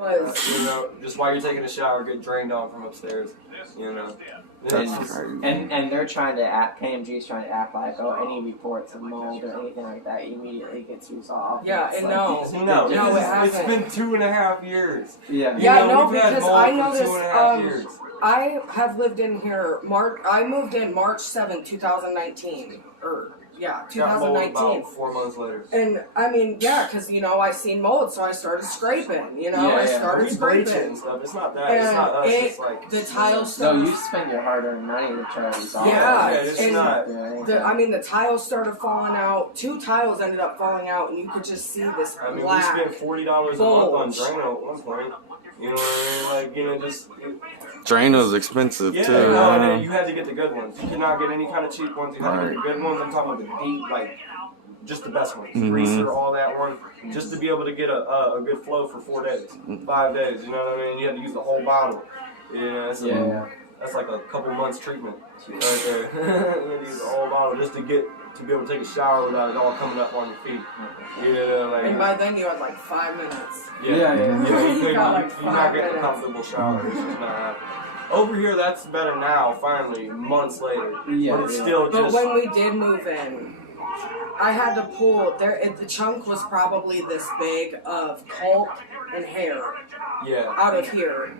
You know, just while you're taking a shower, get drained on from upstairs. You know, and they're trying to act. KMG's trying to act like, oh, any reports of mold or anything like that immediately gets resolved. Yeah, and no, it's been 2.5 years. Yeah, because I noticed. I have lived in here. I moved in March 7th, 2019. 2019. About 4 months later. And I mean, because I seen mold, so I started scraping. I started scraping and stuff. It's not that. It's not us. It's like the tile stuff. No, you spend your hard-earned money to try to resolve it's not. The tiles started falling out. 2 tiles ended up falling out, and you could just see this black. We spent $40 a month on Drano at one point. You know what I mean? Like, Drano's expensive too. No, you had to get the good ones. You could not get any kind of cheap ones. You had to get the good ones. I'm talking about the deep, like, just the best ones. Greaser, all that one. Just to be able to get a good flow for 4 days, 5 days. You know what I mean? You had to use the whole bottle. That's like a couple months treatment right there. You had to use the whole bottle just to be able to take a shower without it all coming up on your feet. And by then you had like 5 minutes. You're not getting a comfortable shower. It's just not happening. Over here, that's better now, finally, months later. But it's still just... But when we did move in, I had to pull... The chunk was probably this big of caulk and hair. Out of here.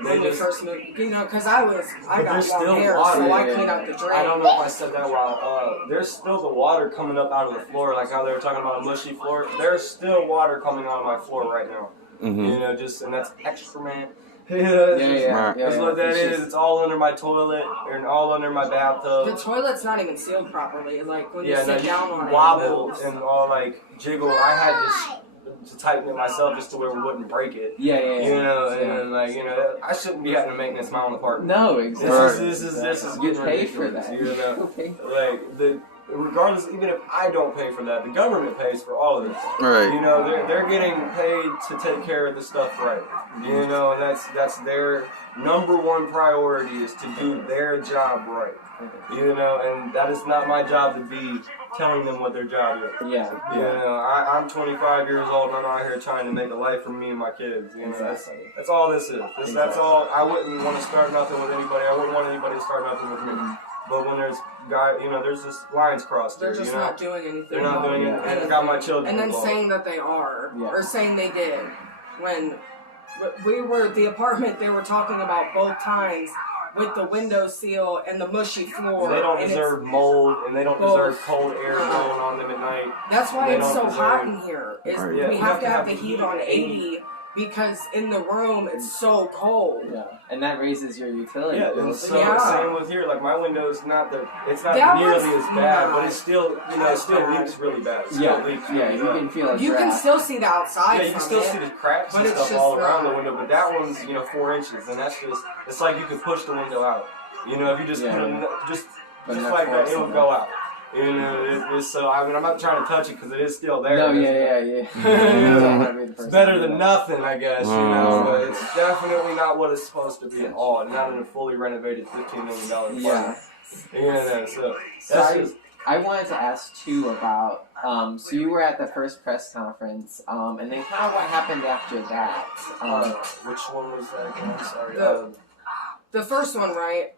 When we first moved, because I got long hair, so I cleaned out the drain. I don't know if I said that while. There's still the water coming up out of the floor, like how they were talking about a mushy floor. There's still water coming out of my floor right now. And that's extra, man. That's what that is. It's all under my toilet and all under my bathtub. The toilet's not even sealed properly. Like when you sit down on it, wobble and all like jiggle. I had to tighten it myself just to where we wouldn't break it. And I shouldn't be having to maintenance my own apartment. No, exactly. This is getting you pay for that. Regardless, even if I don't pay for that, the government pays for all of this. Right. They're getting paid to take care of the stuff right. That's their number one priority is to do their job right. And that is not my job to be telling them what their job is. I'm 25 years old and I'm out here trying to make a life for me and my kids. That's all this is. That's all. I wouldn't want to start nothing with anybody. I wouldn't want anybody to start nothing with me. But when there's there's just lines crossed there. They're just not doing anything. They're not doing it. And I got my children. And then involved. saying that they are, or saying they did, when we were the apartment, they were talking about both times with the window seal and the mushy floor. They don't deserve mold, and they don't deserve cold air blowing on them at night. That's why it's so hot in here. We have to have the heat on 80. Because in the room it's so cold. And that raises your utility bills. Same with here. Like my window's it's not nearly as bad, but it's still it still leaks really bad. It still leaks. You can feel it. You can still see the outside. Yeah, you can still see the cracks and stuff all around the window, but that one's 4 inches, and that's it's like you could push the window out. If you just put them just like that, it'll go out. I'm not trying to touch it because it is still there. No, It's better than nothing, I guess. But it's definitely not what it's supposed to be at all. Not in a fully renovated $15 million apartment. I wanted to ask too about. So you were at the first press conference, and then kind of what happened after that. Which one was that again? I'm sorry. The first one, right?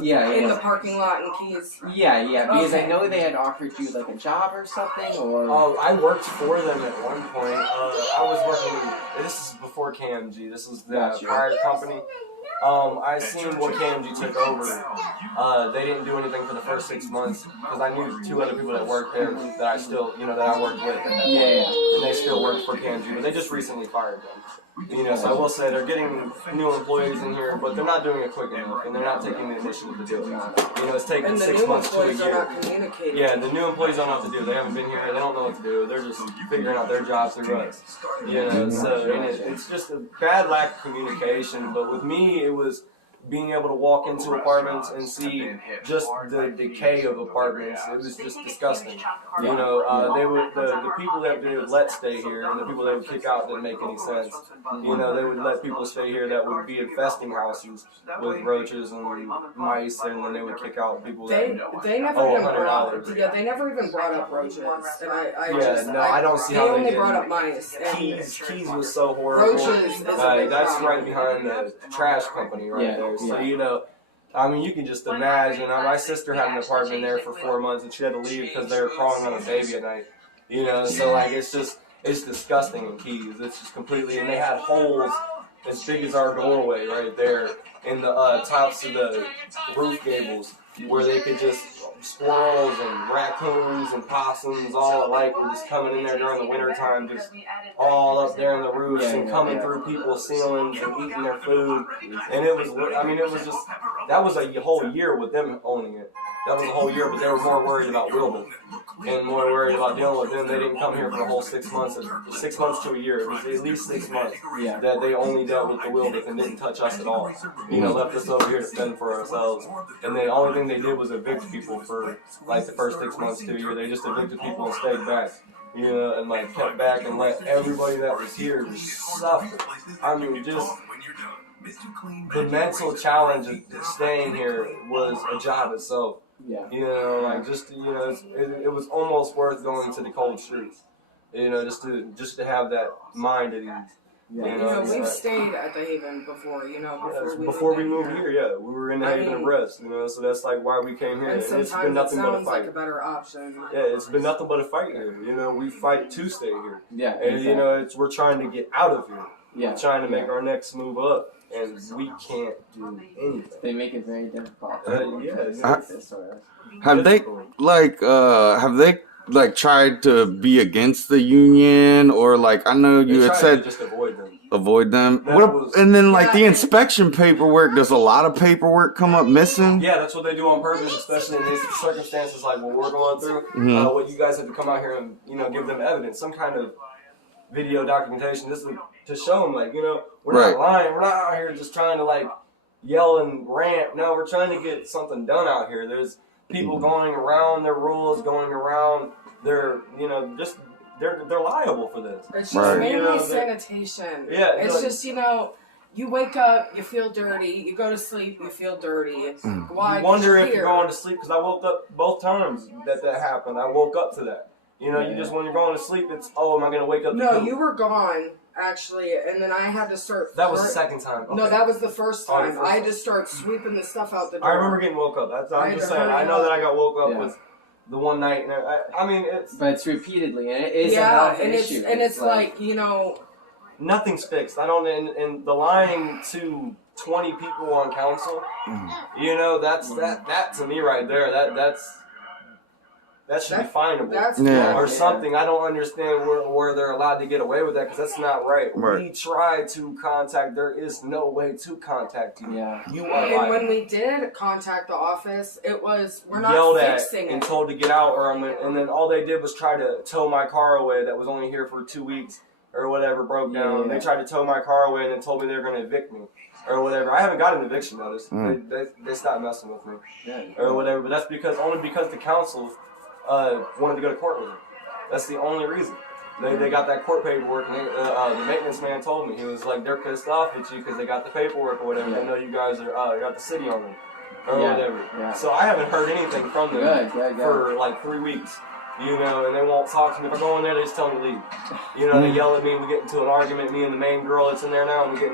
In the parking lot in Keys. Because I know they had offered you like a job or something, or... I worked for them at one point. I was working, this is before KMG, this was the prior company. I seen what KMG took over. They didn't do anything for the first 6 months, because I knew 2 other people that worked there that I still, that I worked with at that point. And they still worked for KMG, but they just recently fired them. So I will say they're getting new employees in here, but they're not doing it quick enough, and they're not taking the initiative to do it. It's taking 6 months to a year. The new employees don't know what to do. They haven't been here. They don't know what to do. They're just figuring out their jobs through us. So it's just a bad lack of communication. But with me, it was being able to walk into apartments and see just the decay of apartments. It was just disgusting. You know, they would the people that they would let stay here and the people they would kick out didn't make any sense. You know, they would let people stay here that would be infesting houses with roaches and mice, and then they would kick out people they never even brought up roaches, and I don't see how they only brought up mice. Keys was so horrible. Roaches is that's right behind the trash company right there. So you know, I mean, you can just imagine. My sister had an apartment there for 4 months, and she had to leave because they were crawling on a baby at night. You know, so like it's disgusting in Keys. It's just completely, and they had holes as big as our doorway right there in the tops of the roof gables, where they could just, squirrels and raccoons and possums all alike were just coming in there during the winter time, just all up there in the roofs and coming through people's ceilings and eating their food. And it was, I mean, it was just, that was a whole year with them owning it. That was a whole year, but they were more worried about Wilbur and more worried about dealing with them. They didn't come here for the whole 6 months, 6 months to a year. It was at least 6 months that they only dealt with the Wilbur and didn't touch us at all. You know, left us over here to fend for ourselves. And the only thing they did was evict people for like the first 6 months to a year. They just evicted people and stayed back. You know, and like kept back and let everybody that was here just suffer. I mean, just the mental challenge of staying here was a job itself. Yeah. You know, like just you know, it was almost worth going to the cold streets. You know, just to have that mind at ease. Yeah. You know, we've stayed at the Haven before. You know, before we moved here. Yeah, we were in the Haven of Rest. You know, so that's like why we came here. And it's been nothing but a fight. Like a better option. Yeah, it's been nothing but a fight here. You know, we fight to stay here. Yeah. And you know, we're trying to get out of here. Yeah. We're trying to make our next move up. And we can't do anything. They make it very difficult. Have they tried to be against the union, or like I know you had said just avoid them. Avoid them. And then like the inspection paperwork, does a lot of paperwork come up missing? Yeah, that's what they do on purpose, especially in these circumstances like what we're going through. What you guys have to come out here and give them evidence, some kind of video documentation, just to show them like we're not lying. We're not out here just trying to like yell and rant. No, we're trying to get something done out here. There's people going around their rules, going around their they're liable for this. It's just mainly sanitation. Yeah, it's just you wake up, you feel dirty. You go to sleep, you feel dirty. Why? You wonder if you're going to sleep, because I woke up both times that happened. I woke up to that. You just when you're going to sleep, it's am I going to wake up? No, you were gone actually, and then I had to start. That was the second time. Okay. No, that was the first time. I had to start sweeping the stuff out the door. I remember getting woke up. I'm just saying. I know that I got woke up with the one night. And I mean, but it's repeatedly, and it is a health issue. And it's like nothing's fixed. I don't. And the lying to 20 people on council, that to me right there. That should be finable or something. I don't understand where they're allowed to get away with that, because that's not right. We tried to contact. There is no way to contact you. Yeah. You are And when we did contact the office, we're not yelled fixing at and told to get out, and then all they did was try to tow my car away that was only here for 2 weeks or whatever, broke down. They tried to tow my car away and then told me they were going to evict me or whatever. I haven't got an eviction notice. They stopped messing with me or whatever. But that's only because the council wanted to go to court with him. That's the only reason. They got that court paperwork, and the maintenance man told me, he was like, they're pissed off at you because they got the paperwork or whatever. They know you guys are got the city on them or whatever. Yeah. So I haven't heard anything from them for like 3 weeks. And they won't talk to me. If I go in there, they just tell me to leave. They yell at me. We get into an argument. Me and the main girl that's in there now, and we get into